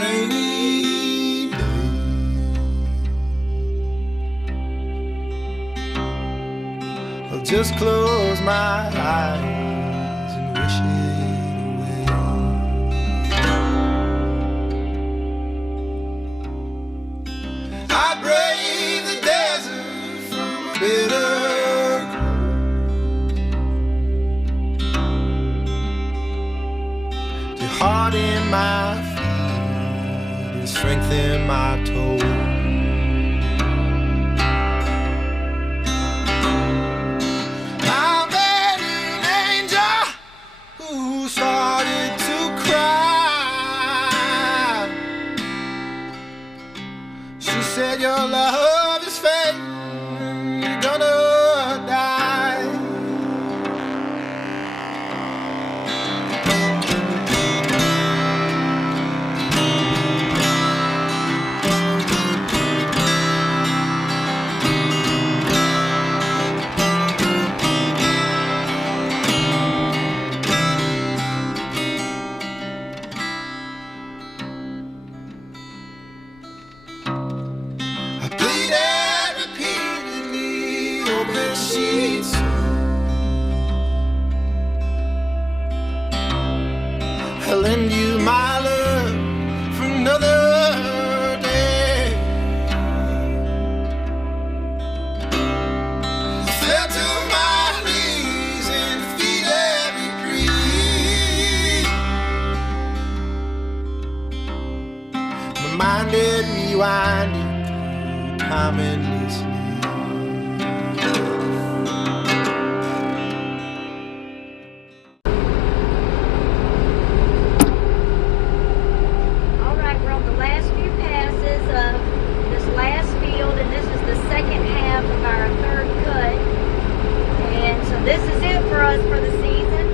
rainy day. I'll just close my eyes and wish it away. I'd brave the desert from a bitter heart in my feet and strength in my toe. I met an angel who started to cry. She said, your love is fake and you're gonna die. Sheets. I'll lend you my love for another day. Fell to my knees and feet every creek. My mind is rewinding through time endlessly. This is it for us for the season.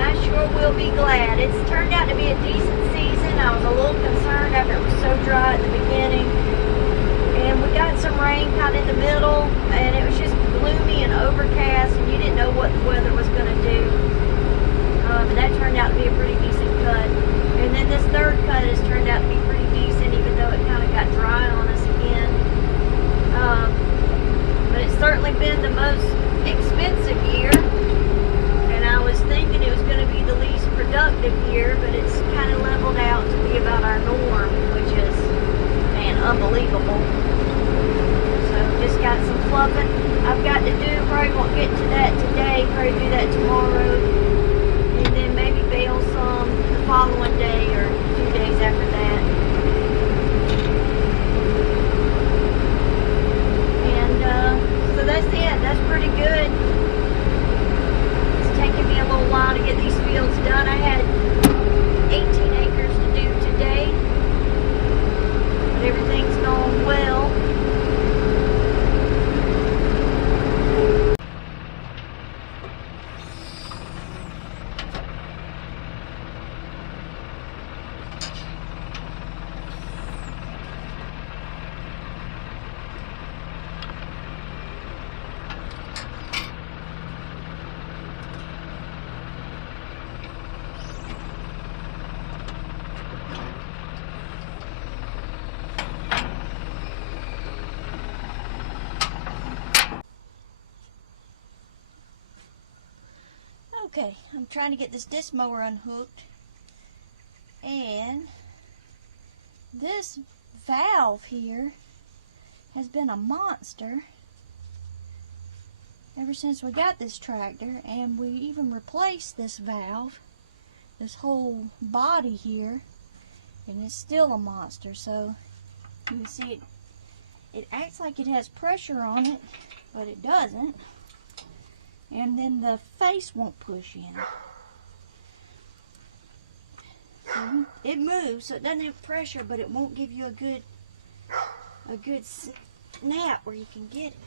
I sure will be glad. It's turned out to be a decent season. I was a little concerned after it was so dry at the beginning. And we got some rain kind of in the middle, and it was just gloomy and overcast, and you didn't know what the weather was going to do. But that turned out to be a pretty decent cut. And then this third cut has turned out to be pretty decent, even though it kind of got dry on us again. But it's certainly been the most expensive year, and I was thinking it was going to be the least productive year, but it's kind of leveled out to be about our norm, which is, man, unbelievable. So just got some fluffing I've got to do. Probably won't get to that today, probably do that tomorrow, and then maybe bale some the following day or 2 days after that. So that's it. That's pretty good. It's taken me a little while to get these fields done. I had 18 acres to do today, but everything's going well. Okay, I'm trying to get this disc mower unhooked, and this valve here has been a monster ever since we got this tractor, and we even replaced this valve, this whole body here, and it's still a monster. So you can see it acts like it has pressure on it, but it doesn't. And then the face won't push in. So it moves, so it doesn't have pressure, but it won't give you a good snap where you can get it.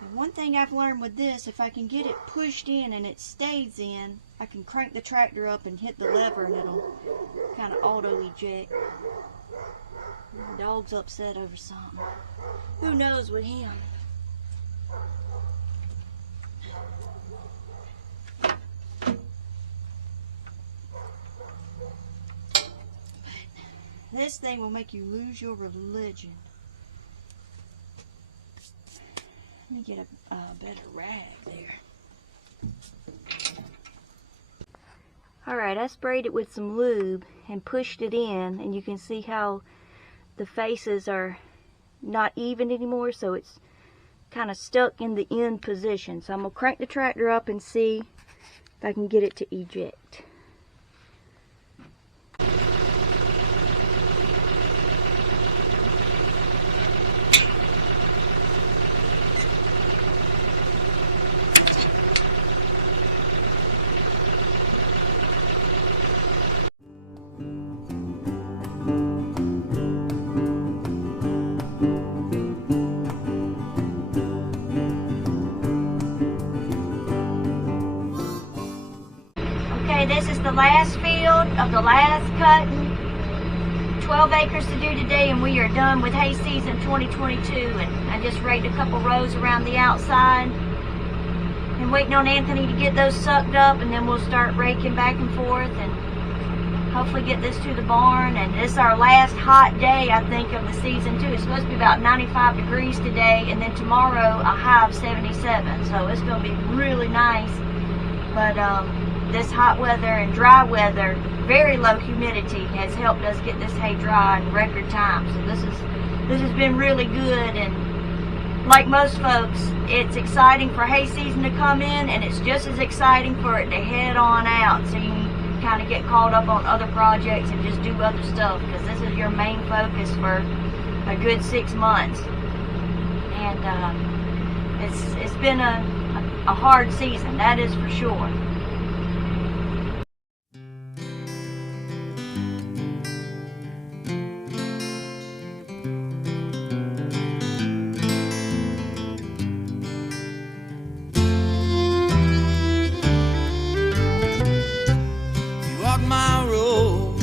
And one thing I've learned with this, if I can get it pushed in and it stays in, I can crank the tractor up and hit the lever and it'll kind of auto eject. The dog's upset over something. Who knows with him? This thing will make you lose your religion. Let me get a better rag there. Alright, I sprayed it with some lube and pushed it in, and you can see how the faces are not even anymore, so it's kind of stuck in the end position. So I'm going to crank the tractor up and see if I can get it to eject. This is the last field of the last cutting. 12 acres to do today, and we are done with hay season 2022. And I just raked a couple rows around the outside and waiting on Anthony to get those sucked up, and then we'll start raking back and forth and hopefully get this to the barn. And this is our last hot day, I think, of the season too. It's supposed to be about 95 degrees today, and then tomorrow a high of 77. So it's going to be really nice. But this hot weather and dry weather, very low humidity, has helped us get this hay dry in record time. So this has been really good. And like most folks, it's exciting for hay season to come in, and it's just as exciting for it to head on out, so you can kind of get caught up on other projects and just do other stuff, because this is your main focus for a good 6 months. And it's been a hard season, that is for sure. My road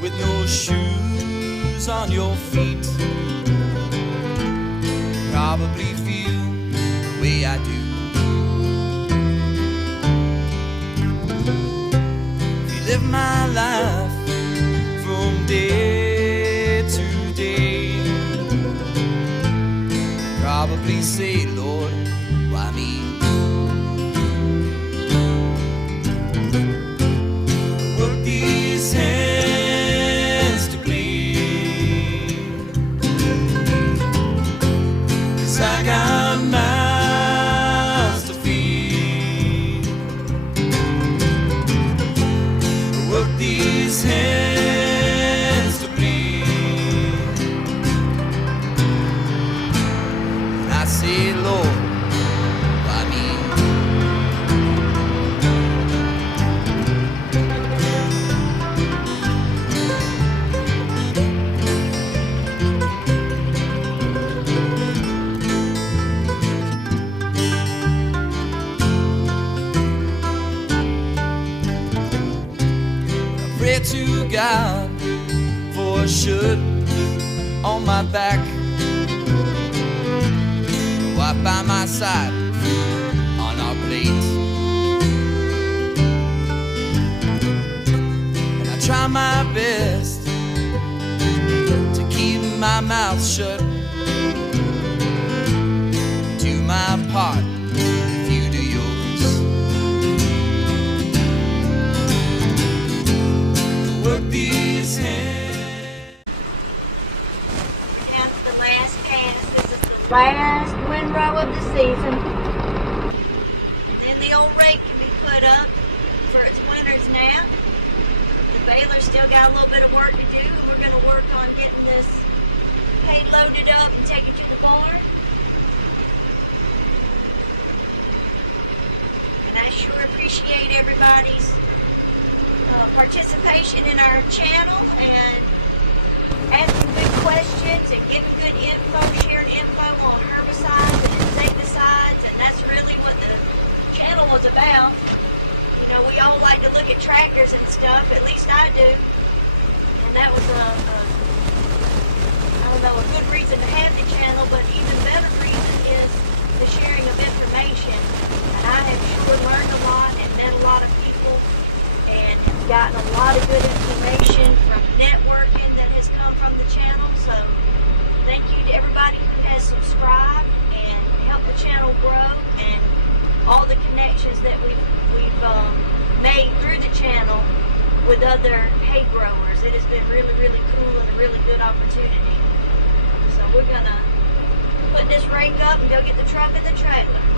with no shoes on your feet, probably feel the way I do. If you live my life from day to day, probably say, Lord, why me? These hands to bleed, 'cause I got mouths to feed. Work these hands to bleed, and I say, Lord, why me? Pray to God for a shirt on my back, a wife by my side on our plate, and I try my best to keep my mouth shut, do my part if you do yours. Work these hands. That's the last cast. This is the last windrow of the season. Then the old rake can be put up for its winter's nap. The baler's still got a little bit of work to do, and we're going to work on getting this hay loaded up and taken to the barn. And I sure appreciate everybody's participation in our channel and asking good questions and giving good info, sharing info on herbicides and insecticides, and that's really what the channel was about. You know, we all like to look at tractors and stuff, at least I do, and that was I don't know, a good reason to have the channel, but even better reason is the sharing of information. And I have sure learned a lot and met a lot of people and gotten a lot of good information from networking that has has come from the channel. So thank you to everybody who has subscribed and helped the channel grow, and all the connections that we've made through the channel with other hay growers. It has been really, really cool and a really good opportunity. So we're gonna put this rake up and go get the truck and the trailer.